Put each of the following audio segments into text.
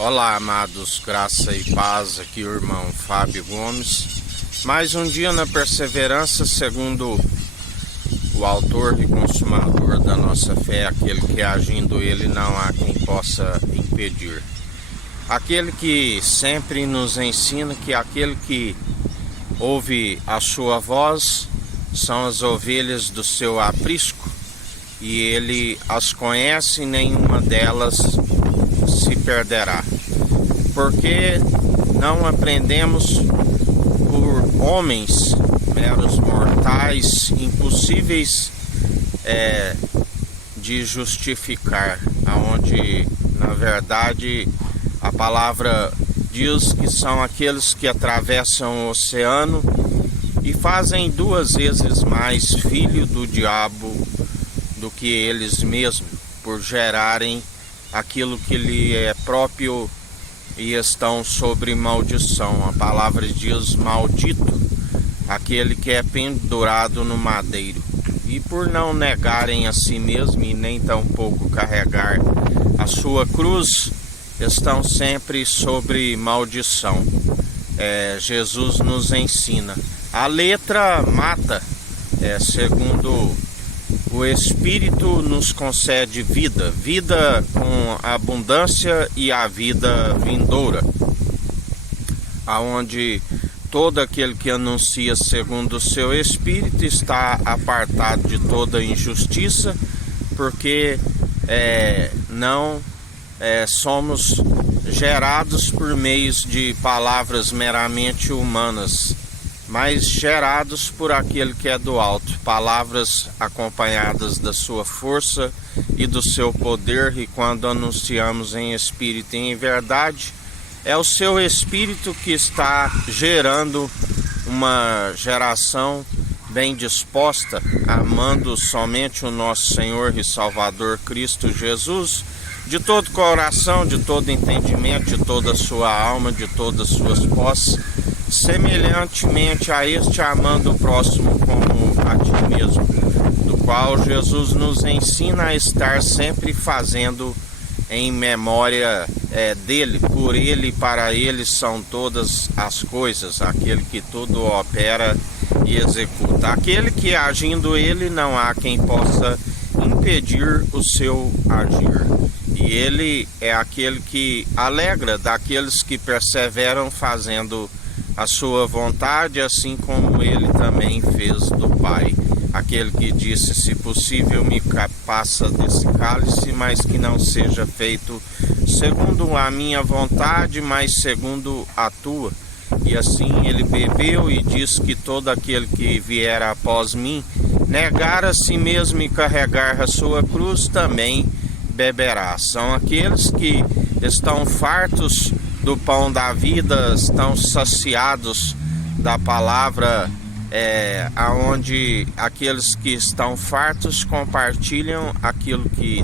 Olá, amados, graça e paz, aqui o irmão Fábio Gomes. Mais um dia na perseverança, segundo o autor e consumador da nossa fé, aquele que agindo ele não há quem possa impedir. Aquele que sempre nos ensina que aquele que ouve a sua voz são as ovelhas do seu aprisco, e ele as conhece e nenhuma delas se perderá. Porque não aprendemos por homens, meros mortais, impossíveis de justificar, aonde na verdade a palavra diz que são aqueles que atravessam o oceano e fazem 2 vezes mais filho do diabo do que eles mesmos, por gerarem aquilo que lhe é próprio e estão sobre maldição. A palavra diz: maldito aquele que é pendurado no madeiro. E por não negarem a si mesmo e nem tampouco carregar a sua cruz, estão sempre sobre maldição. Jesus nos ensina. A letra mata, segundo o Espírito nos concede vida, vida com abundância e a vida vindoura, aonde todo aquele que anuncia segundo o seu Espírito está apartado de toda injustiça, porque não somos gerados por meios de palavras meramente humanas, mas gerados por aquele que é do alto, palavras acompanhadas da sua força e do seu poder. E quando anunciamos em espírito e em verdade, é o seu espírito que está gerando uma geração bem disposta, amando somente o nosso Senhor e Salvador Cristo Jesus, de todo coração, de todo entendimento, de toda a sua alma, de todas as suas posses, semelhantemente a este, amando o próximo como a ti mesmo, do qual Jesus nos ensina a estar sempre fazendo em memória dele. Por ele e para ele são todas as coisas, aquele que tudo opera e executa, aquele que agindo ele não há quem possa impedir o seu agir. E ele é aquele que alegra daqueles que perseveram fazendo a sua vontade, assim como ele também fez do Pai. Aquele que disse: se possível me passa desse cálice, mas que não seja feito segundo a minha vontade, mas segundo a tua. E assim ele bebeu e diz que todo aquele que vier após mim, negar a si mesmo e carregar a sua cruz, também beberá. São aqueles que estão fartos do pão da vida, estão saciados da palavra, aonde aqueles que estão fartos compartilham aquilo que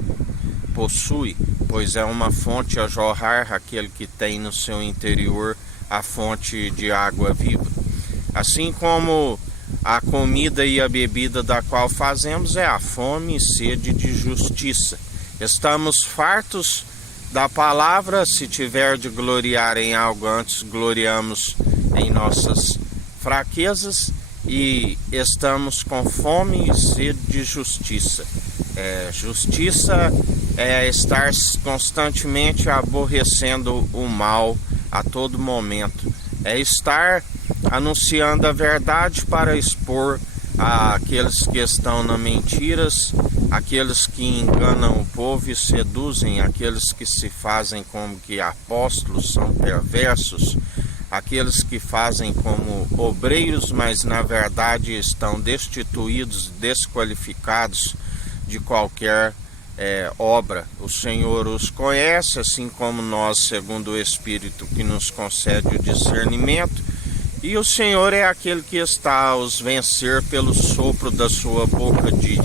possui, pois é uma fonte a jorrar aquele que tem no seu interior a fonte de água viva. Assim como a comida e a bebida da qual fazemos é a fome e sede de justiça. Estamos fartos da palavra. Se tiver de gloriar em algo, antes gloriamos em nossas fraquezas, e estamos com fome e sede de justiça. Justiça é estar constantemente aborrecendo o mal a todo momento, é estar anunciando a verdade para expor aqueles que estão nas mentiras, aqueles que enganam o povo e seduzem, aqueles que se fazem como que apóstolos, são perversos, aqueles que fazem como obreiros, mas na verdade estão destituídos, desqualificados de qualquer obra. O Senhor os conhece, assim como nós, segundo o Espírito que nos concede o discernimento, e o Senhor é aquele que está a os vencer pelo sopro da sua boca de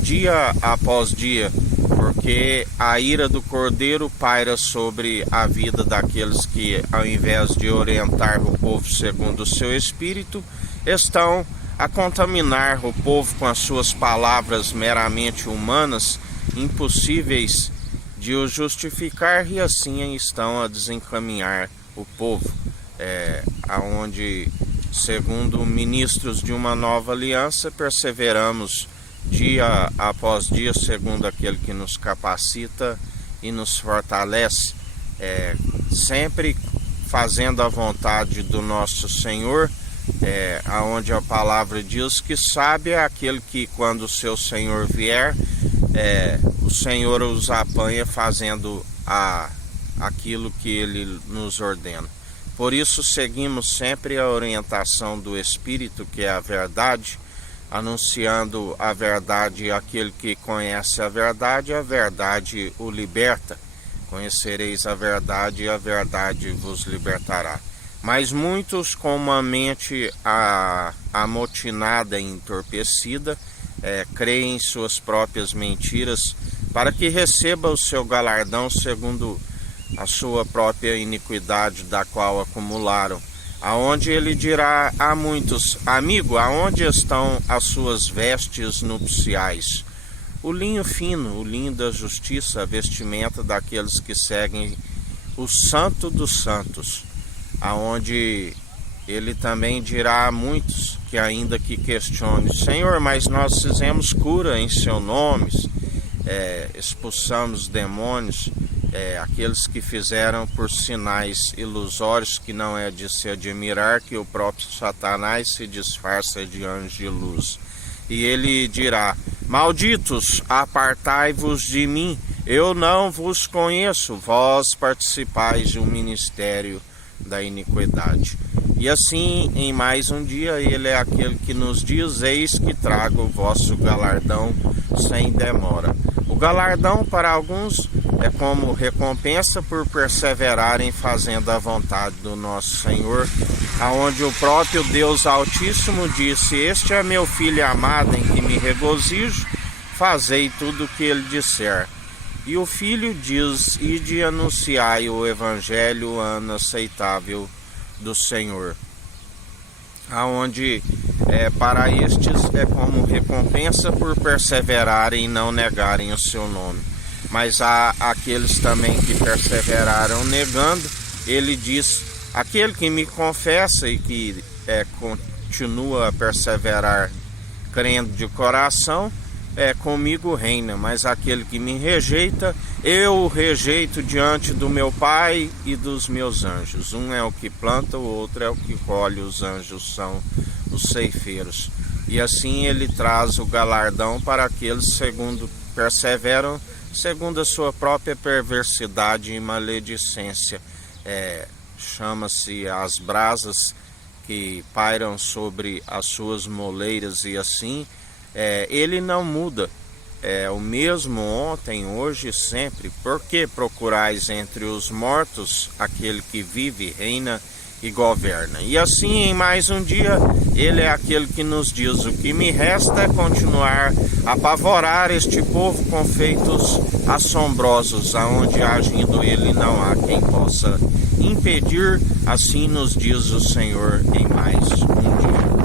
dia após dia, porque a ira do Cordeiro paira sobre a vida daqueles que, ao invés de orientar o povo segundo o seu Espírito, estão a contaminar o povo com as suas palavras meramente humanas, impossíveis de o justificar, e assim estão a desencaminhar o povo, aonde, segundo ministros de uma nova aliança, perseveramos dia após dia, segundo aquele que nos capacita e nos fortalece, sempre fazendo a vontade do nosso Senhor, aonde a palavra diz que sabe é aquele que, quando o seu Senhor vier, o Senhor os apanha fazendo aquilo que Ele nos ordena. Por isso seguimos sempre a orientação do Espírito, que é a verdade, anunciando a verdade àquele que conhece a verdade o liberta. Conhecereis a verdade e a verdade vos libertará. Mas muitos, com uma mente amotinada e entorpecida, creem em suas próprias mentiras, para que receba o seu galardão segundo a sua própria iniquidade, da qual acumularam. Aonde ele dirá a muitos: amigo, aonde estão as suas vestes nupciais? O linho fino, o linho da justiça, a vestimenta daqueles que seguem o Santo dos Santos. Aonde ele também dirá a muitos que ainda que questionem: Senhor, mas nós fizemos cura em seu nome, expulsamos demônios, aqueles que fizeram por sinais ilusórios, que não é de se admirar que o próprio Satanás se disfarça de anjo de luz. E ele dirá: malditos, apartai-vos de mim, eu não vos conheço, vós participais de um ministério da iniquidade. E assim, em mais um dia, ele é aquele que nos diz: eis que trago o vosso galardão sem demora. O galardão para alguns é como recompensa por perseverarem fazendo a vontade do nosso Senhor, aonde o próprio Deus Altíssimo disse: este é meu Filho amado, em que me regozijo, fazei tudo o que ele disser. E o Filho diz: ide anunciai o Evangelho ano aceitável do Senhor, aonde para estes é como recompensa por perseverarem e não negarem o seu nome. Mas há aqueles também que perseveraram negando. Ele diz: aquele que me confessa e que continua a perseverar crendo de coração, comigo reina, mas aquele que me rejeita, eu o rejeito diante do meu Pai e dos meus anjos. Um é o que planta, o outro é o que colhe, os anjos são os ceifeiros. E assim ele traz o galardão para aqueles segundo perseveram, segundo a sua própria perversidade e maledicência. Chama-se as brasas que pairam sobre as suas moleiras, e assim ele não muda, o mesmo ontem, hoje e sempre. Porque procurais entre os mortos aquele que vive, reina e governa. E assim, em mais um dia, ele é aquele que nos diz: o que me resta é continuar a apavorar este povo com feitos assombrosos, aonde agindo ele não há quem possa impedir. Assim nos diz o Senhor em mais um dia.